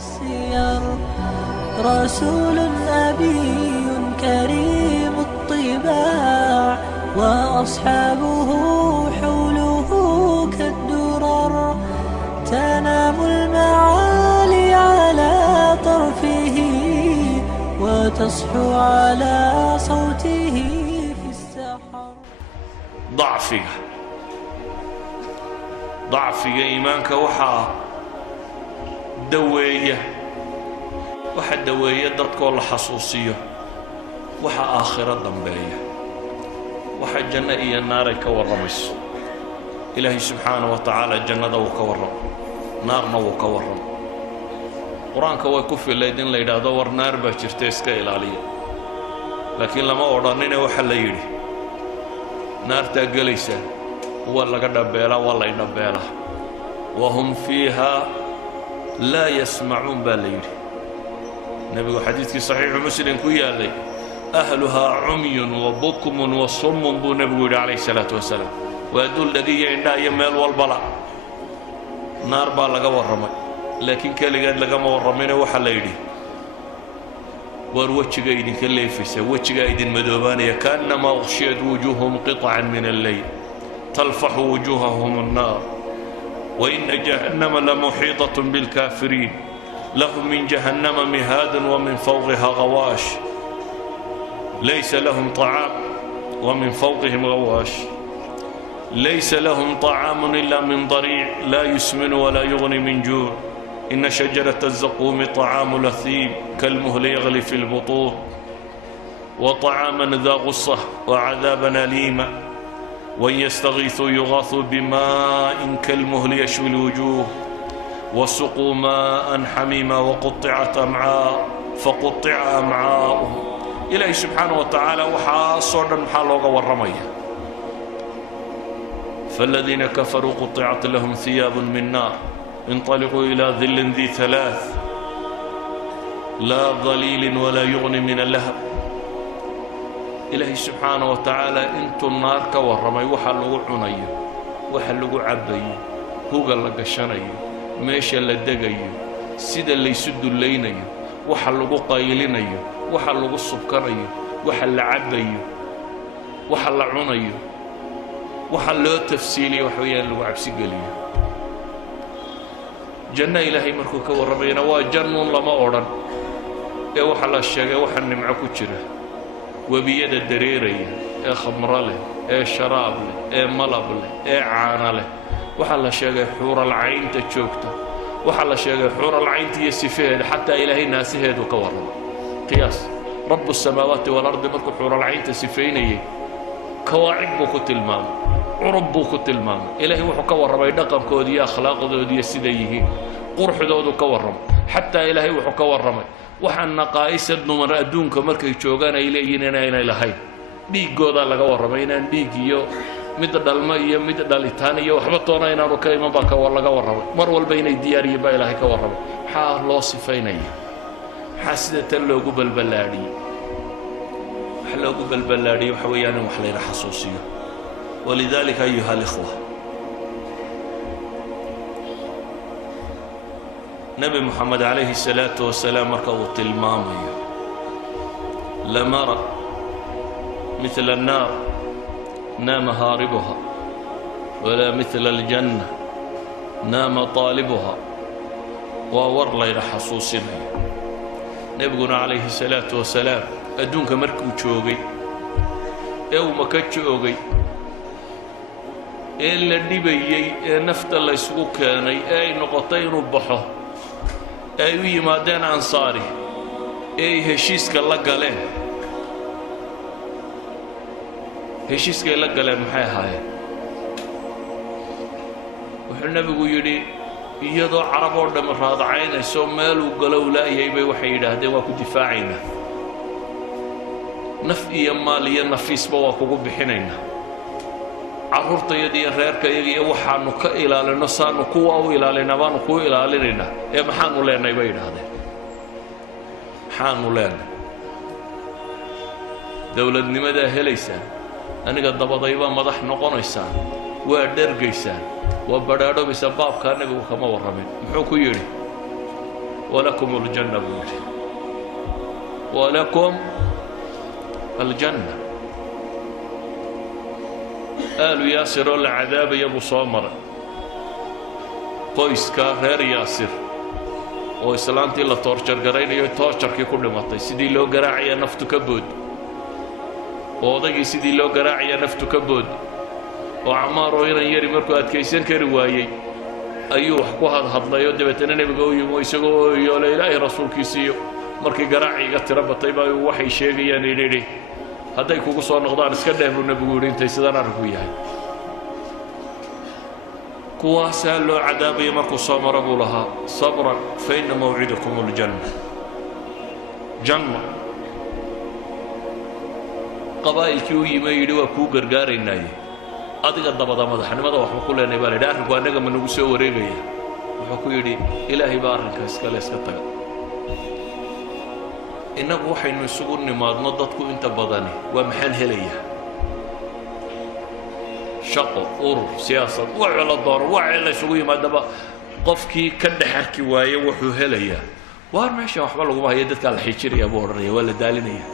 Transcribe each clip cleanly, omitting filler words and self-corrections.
السير رسول نبي كريم الطباع وأصحابه حوله كالدرر تنام المعالي على طرفه وتصحو على صوته في السحر. ضعفك إيمانك وحا دوية وحا دوية دادك والله حصوصية وحا آخرة ضمبية وحا جنة إيا النار كورمس إلهي سبحانه وتعالى جنة وكورم نارنا وكورم قرآنك ويكفي الليدين ليدا دور نار باشرتيسك إلالية لكن لما أورانين وحا ليدي نار تاقليسا ولا قد بيلا ولا ينبيلا وهم فيها لا يسمعون بالليل. نبي حديث صحيح مسلم كويا لي أهلها عمي وبكم وصم بو نبي عليه الصلاة والسلام ويدل لقي عندها يمال والبلاء نار بالغا ورمي لكن كالي قد لقا ما ورمينا وحل يدي وروتش قايدين كالليفسة وتش قايدين مدوبانية كأنما أغشيت وجوههم قطعا من الليل تلفح وجوههم النار وإن جهنم لمحيطة بالكافرين لهم من جهنم مهاد ومن فوقها غواش ليس لهم طعام ومن فوقهم غواش ليس لهم طعام إلا من ضريع لا يسمن ولا يغني من جوع إن شجرة الزقوم طعام لثيم كالمهل يغلي في البطون وطعاما ذا غصة وعذابا أليما وإن يستغيثوا يغاثوا بماء كالمهل يشوي الوجوه وسقوا ماء حميما وقطعت أمعاء فقطع أمعاؤهم. إلهي سبحانه وتعالى وحاصرا محالوغا والرمية فالذين كفروا قطعت لهم ثياب من نار انطلقوا إلى ظل ذي ثلاث لا ظليل ولا يغني من اللهب. إلهي سبحانه وتعالى انتو النار كورمي وحلقوا عنيو وحلقوا عبيو هوغا لقشانيو ميشا لدقيو سيدا اللي يسدوا اللينيو وحلقوا قايلينيو وحلقوا السبكريو وحل عبيو وحل عنيو وحلقوا تفسيلي وحويا اللي عبسي قليو جنة إلهي مركو كورمينا وجنون لما أوران وحل الشاقة وحل نمعكو جره وبيد الدريرية خمر له شراب له ملب له عانى له وحل شيء حور العين تشوكته وحل شيء حور العين تيسفيه حتى إلهي ناس هيدو كورم قياس رب السماوات والأرض مركو حور العين تسفيني كواعب بوكت المام عرب بوكت المام إلهي وحو كورم يدقم كودي أخلاق ذودي السديه قرح ذودو كورم حتى إلهي وحو كورم waxaan naqaayisad numar adduunka markay joogaan ay leeyihiin inay lahayn dhiigooda laga warramay inaan dhiig iyo mid dhalmo iyo mid dhalitaan iyo waxba toona inaanu ka iman baa ka laga warramay mar walba inay diyaariyeen baa Ilaahay ka warramay maxaa loo sifaynaya maxaa sida tan loogu balbalaadiyay waxa loogu balbalaadiyay waxa weeyaan wax la yiraahdo xasuusiyo walidaalika ayuha alikhwa نبي محمد عليه الصلاة والسلام مركض المامي لمرأ مثل النار نام هاربها ولا مثل الجنة نام طالبها وور لير حصوصنا نبينا عليه الصلاة والسلام أدونك مركو تشوغي أو مكتشوغي إلا النبي نفت الله يسوكاني أي نقطين بحه أي مادين أنصاري أي هشيسك الله قاله هشيسك الله قاله محي هاي وحنا بيقولي يضع عرب ورد مراد عينه سومال وقالوا لا يبي وحيد هذا وكو دفاعنا نفي ماليا نفيس بواكو بحنينا عرورتا يدي reerka iyaga waxaanu ka ilaalino saanu kuwa u ilaalina baanu ku ilaalinayna maxaanu leenay bay yiraahdeen maxaanu leenay dawladnimada helaysa aniga dabadayba madax noqonaysa waa dhargaysa waa badhaadho bisabaabka nabigu kama waramin muxuu ku yiri walakum aljanna buu yidhi walakum aljanna aalu yaasir oo la cadaabaya buu soo maray qoyska reer yaasir oo islaantii la toorjar garaynayo toorjarkii ku dhimatay sidii loo garaacaya naftu ka bood oo odaygii sidii loo garaacaya naftu ka bood oo Camaar oo inan yari markuu adkaysan kari waayey ayuu wax ku hadlayo dabeetana nabiga u yimo isagoo yoole ilaahay rasuulkiisiyo markii garaaciga tira batay baa waxay sheegayaan inay hadday kugu soo noqdaan iska dheebru nabigu yiri intay sidaan arku yahay kuwaasaa loo cadaabaya markuu soo maro buu lahaa sabran fa inna mawcidakum aljanna janna qabaa'ilkii u yimay yidhi waa kuu gargaaraynaaye adiga dabada madaxnimada waxba ku leenay baa la yidhi arrinku annaga ma nagu soo wareegaya wuxuu ku yidhi ilaahay baa arrinka iskale iska taga innagu waxaynu isugu nimaadno dadku inta badani waa maxaan helayaa shaqo urur siyaasad waxa la dooro waxa la isugu yimaadaba qofkii ka dhaxarki waaye wuxuu helayaa waar meesha waxba lagu hayo dadka la xijiraya buu oranaya waa la daalinaya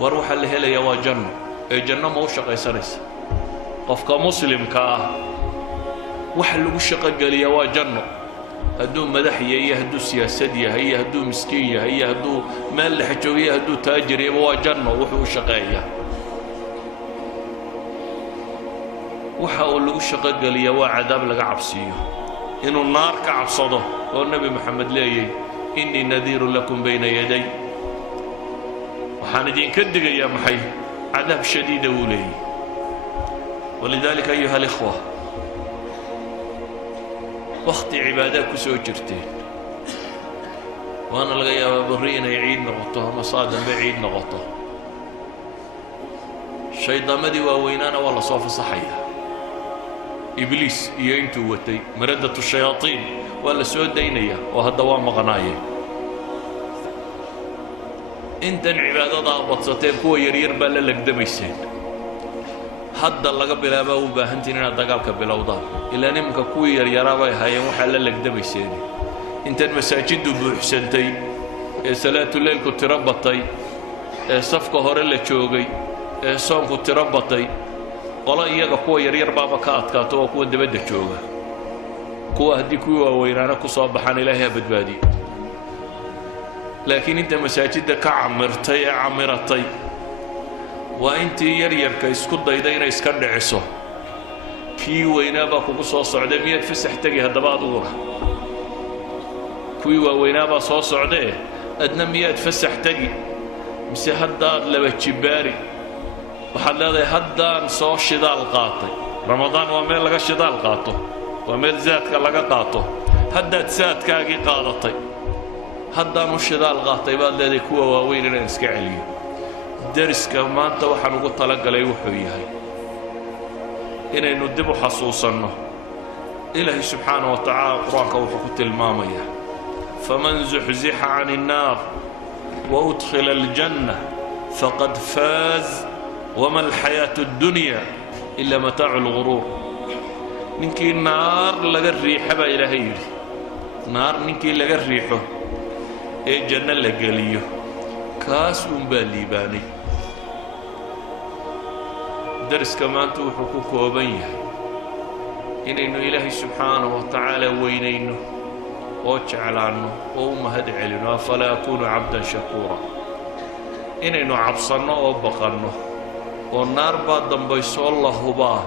war waxa la helayaa waa janno ee janno ma u shaqaysanaysa qofka muslimka ah waxa lagu shaqo galiyaa waa janno hadduu madax yahay hadduu siyaasad yahay hadduu miskiin yahay hadduu meel la xajooyo hadduu taajir yahay waa janno wuxuu u shaqeeyaa waxa uu lagu shaqo galiyaa waa cadaab laga cabsiyo inuu naar ka cabsado oo nabi maxamed leeyay inni nadiiru lakum bayna yaday waxaan idinka digayaa maxay cadaab shadiida uu leeyay walidaalika ayuha alikhwa waqti cibaada ku soo jirteen waana laga yaabaa barri inay ciid noqoto ama saadanba ciid noqoto shaydaamadii waaweynaana waa la soo fasaxaya إبليس ينتو وتي مردة الشياطين ولا سودينية وهذا مقناية أنت العبادة ضابط ستين كو يرير بلا لك دميسين حد الله قبل أباه بهنتين دقالك بالأوضاع إلا نمك كو يريرابا هاي وحل لك دميسين أنت المساجد بحسنتي صلاة الليل كنت ربطي صفقة هوريلا تشوغي صوم كنت ربطي qola iyaga kuwa yaryar baaba ka adkaato oo kuwa dibadda jooga kuwa haddii kuwa waaweynaana ku soo baxaan ilaahay ha badbaadiyo laakiin inta masaajidda ka camirtay ee camiratay waa intii yaryarka isku dayday inay iska dhiciso kii weynaabaa kugu soo socday miyaad fasax tegi haddaba aduguna kuwii waaweynaabaa soo socdee adna miyaad fasax tegi mise haddaad laba jibaari waxaad leedahay haddaan soo shidaal qaatay ramadaan waa meel laga shidaal qaato waa meel zaadka laga qaato haddaad saadkaagii qaadatay haddaan u shidaal qaatay baad leedahay kuwa waaweyn inaan iska celiyo dariska maanta waxaan ugu talagalay wuxuu yahay inaynu dib u xasuusanno ilaahay subxaanahu wa tacaala qur-aanka wuxuu ku tilmaamayaa faman zuxzixa cani innaar wa udkhila aljanna faqad faaz وما الحياة الدنيا إلا متاع الغرور ننكي نار لغا الريحة با إلهي نار ننكي لغا الريحة إيه جنة لغالية كاس بالليباني درس كمان توحكوك وبيه إنه إلهي سبحانه وتعالى وينينه وجعل عنه وهم هدع لنا فلا يكون عبدا شكورا إنه عبصنا وبقرنا والنار بعد دنبيسو الله هبا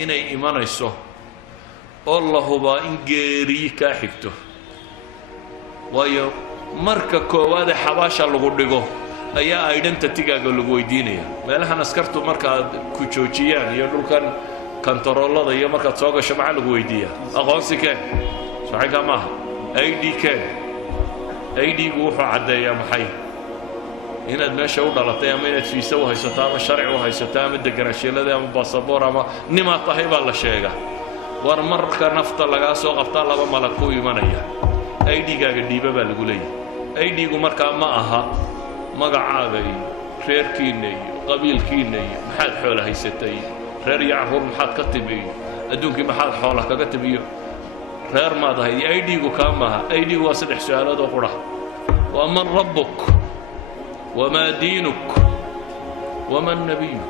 إني إيمانيسو الله هبا إن جيري كاحكتو وايو مركا كواد حباشا لغو ديغو أيا أيدن تتيغا لغو يدينيا مالها نسكرتو مركا كوچوچيان يقول كان ترولو دا يا مركا تسوغا شمع لغو يديا أغونسي كان صحيحا ما أيدي كان أيدي وحو عدا يا محي inaad meesha u dhalatay ama inaad fiisa u haysato ama sharci u haysato ama deganaanshiilada ama baasaboor ama nimaa tahay baa la sheegaa war marka nafta lagaa soo qabtaa laba malag ku imanaya aydhigaaga dhiiba baa lagu leeyahay aydhigu markaa ma aha magacaaga iyo reerkiinna iyo qabiilkiinna iyo maxaad xoola haysatay reer iyo carruur maxaad ka timi iyo adduunkii maxaad xoola kaga timi iyo reer maad ahayd idgu kaa maaha idgu waa saddex su-aalood oo qura waa man rabbuk wamaa diinuk waman nabiyuk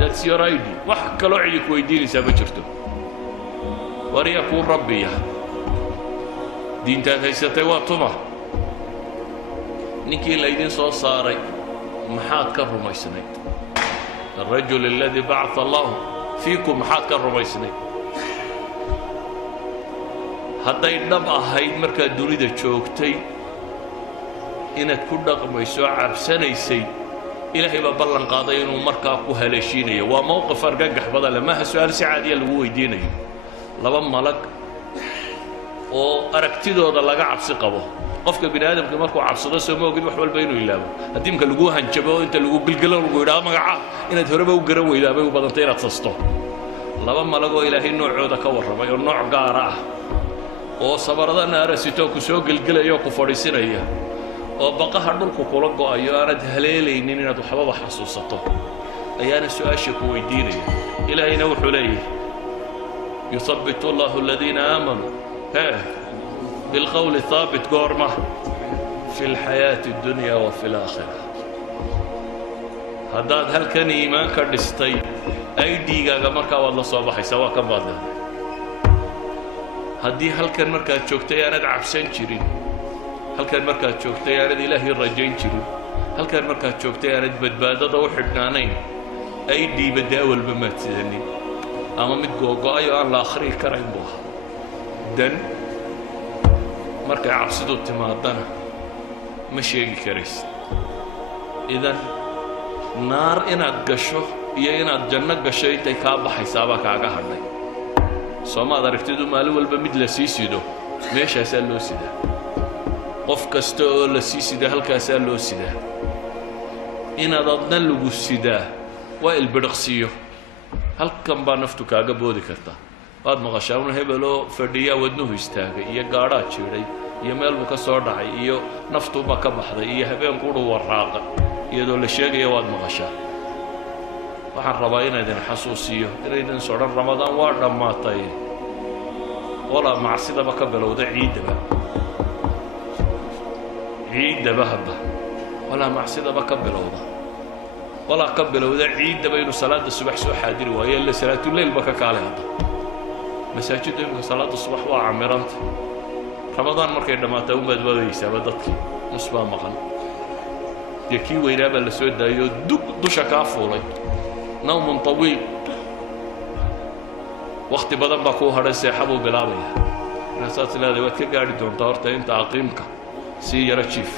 that's your id wax kaloo cidi ku weydiinaysaa ma jirto wariyaa kuu rabbiya diintaad haysatay waa tuma ninkii laydin soo saaray maxaad ka rumaysnayd الرجل الذي بعث الله فيكم maxaad ka rumaysnayd hadday dhab ahayd markaad dunida joogtay inaad ku dhaqmayso cabsanaysay ilaahay baa ballan qaaday inuu markaa ku haleeshiinayo waa mowqif argagax badan leh maaha su-aal si caadiya lagu weydiinayo laba malag oo aragtidooda laga cabsi qabo qofka bini aadamka markuu cabsado soo ma ogid wax walba inuu ilaabo haddii imka lagu hanjabo inta lagu gilgilo lagu yidhaha magaca inaad horeba u garan weydaa bay u badantay inaad sasto laba malag oo ilaahay noocooda ka warramay oo nooc gaara ah oo sabarada naarasitoo ku soo gilgilaya oo ku fadhiisinaya oo baqaha dhulku kula go'ayo aanad haleelaynin inaad waxbaba xasuusato ayaana su-aasha ku weydiinaya ilaahayna wuxuu leeyahay yuthabbitu allahu aladiina aamanuu بالقول الثابت قورمة في الحياة الدنيا وفي الآخرة هداد هل كان إيمان كردستي أي ديغا مركا والله صباحي سوا كم بعد هدي هل كان مركا تشوكتي أنا عفسان شيرين هل كان مركا تشوكتي أنا إلهي الرجين شيرين هل كان مركا تشوكتي أنا بدبادة وحدنانين أي دي بداول بما تزني أما متقوقا أيوة أنا الآخرين كرين بوها دن markay cabsidu timaadana ma sheegi karaysid idan naar inaad gasho iyo inaad janno gasho intay kaa baxaysaabaa kaaga hadhay soomaad aragtidu maalin walba mid la sii sido meeshaasaa loo sidaa qof kasta oo la sii sida halkaasaa loo sidaa inaad adna lagu sidaa waa ilbidhiqsiyo halkan baa naftu kaaga boodi kartaa waad maqashaa un hebeloo fadhiyaa wadnuhu istaagay iyo gaadhaa jiidhay iyo meel buu ka soo dhacay iyo naftuuba ka baxday iyo habeenkuudhu warraaqa iyadoo la sheegaya waad maqashaa waxaan rabaa inaydin xasuusiyo inaydin sodhan ramadaan waa dhammaatay walaa macsidaba ka bilowda ciiddaba hadda walaa macsidaba ka bilowda walaa ka bilowda ciiddaba inuu salaada subax soo xaadiri waayo illa salaatuleylba ka kaalay hadda masaajidda imika salaada subax waa camiranta ramadaan markay dhammaataa umaad waadaysaaba dadkii nus baa maqan dee kii weynaa baa la soo daayoo dusha kaa fuulay nawmun tawiil wakti badan baa kuu hadhay seexa buu bilaabaya markaasaad leedahay waad ka gaadhi doontaa horta inta aqiimka sii yaro jiif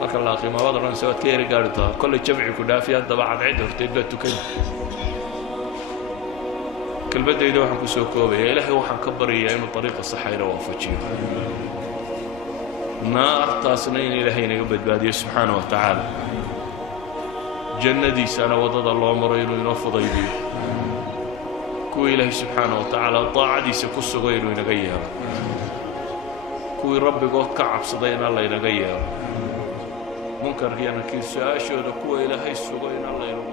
marka la aqiimo waad odhanaysa waad ka yara gaadhi doontaa kollay jamci ku dhaafi haddaba cadcid horteed baa tukani كلمتي waxaan ku soo koobaya ilaahay waxaan ka bariyaa inuu dariiqa saxayna waafajiyo naartaasna in ilaahay naga badbaadiyo subxaanahu wa tacaala jannadiisana wadada loo maro inuu inoo fudaydiyo kuwa ilaahay subxaanahu wa tacaala daacadiisa ku sugay inuu inaga yeelo kuwii rabbigood ka cabsaday in alla inaga yeelo munkarkiina kii su-aashooda kuwa ilaahay sugay in alla inagu